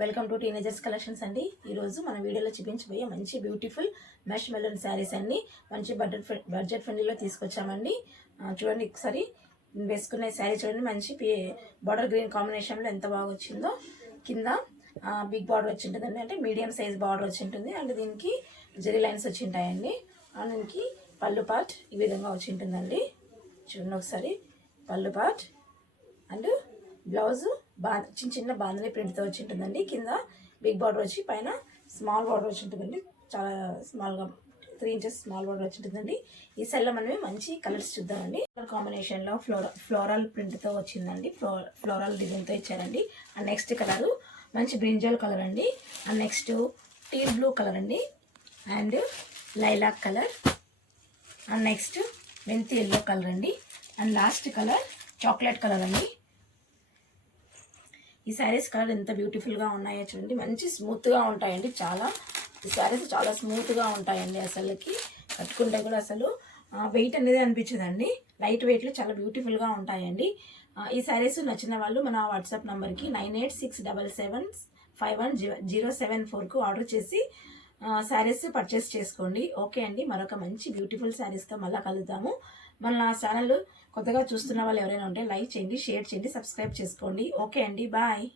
Welcome to teenagers collections అండి. ఈరోజు మన వీడియోలో చూపించబోయే మంచి బ్యూటిఫుల్ మెష్ మెలూన్ శారీస్ అండి. మంచి బడ్జెట్ ఫ్రెండ్లీలో తీసుకొచ్చామండి. చూడండి ఒకసారి వేసుకునే శారీ చూడండి. మంచి బార్డర్ గ్రీన్ కాంబినేషన్లో ఎంత బాగా వచ్చిందో. కింద బిగ్ బార్డర్ వచ్చి ఉంటుందండి, అంటే మీడియం సైజ్ బార్డర్ వచ్చి ఉంటుంది. అండ్ దీనికి జెరీ లైన్స్ వచ్చి ఉంటాయండి. దీనికి పళ్ళు పార్ట్ ఈ విధంగా వచ్చి ఉంటుందండి. చూడండి ఒకసారి పళ్ళు పార్ట్ అండ్ బ్లౌజు చిన్న చిన్న బాంధనీ ప్రింట్తో వచ్చి ఉంటుందండి. కింద బిగ్ బార్డర్ వచ్చి పైన స్మాల్ బార్డర్ వచ్చి ఉంటుందండి. చాలా స్మాల్గా 3 ఇంచెస్ స్మాల్ బార్డర్ వచ్చి ఉంటుందండి. ఈ సెల్లో మనమే మంచి కలర్స్ చూద్దామండి. కలర్ కాంబినేషన్లో ఫ్లోరల్ ప్రింట్తో వచ్చిందండి. ఫ్లోరల్ డిజైన్తో ఇచ్చారండి. అండ్ నెక్స్ట్ కలరు మంచి బ్రింజల్ కలర్ అండి. And next teal blue colour అండి. And lilac colour. And next methi yellow colour అండి. And last colour chocolate colour అండి. ఈ శారీస్ కలర్ ఎంత బ్యూటిఫుల్గా ఉన్నాయో చూడండి. మంచి స్మూత్గా ఉంటాయండి. ఈ శారీస్ చాలా స్మూత్గా ఉంటాయండి. అసలుకి కట్టుకుంటే కూడా అసలు వెయిట్ అనేది అనిపించదండి. లైట్ వెయిట్లో చాలా బ్యూటిఫుల్గా ఉంటాయండి. ఈ శారీస్ నచ్చిన వాళ్ళు మన వాట్సాప్ నెంబర్కి 9867775107 ఆర్డర్ చేసి శారీస్ పర్చేస్ చేసుకోండి. ఓకే అండి, మరొక మంచి బ్యూటిఫుల్ శారీస్తో మళ్ళీ కలుద్దాము. మన ఛానల్ కొత్తగా చూస్తున్న వాళ్ళు ఎవరైనా ఉంటే లైక్ చేయండి, షేర్ చేయండి, సబ్స్క్రైబ్ చేసుకోండి. ఓకే అండి, బాయ్.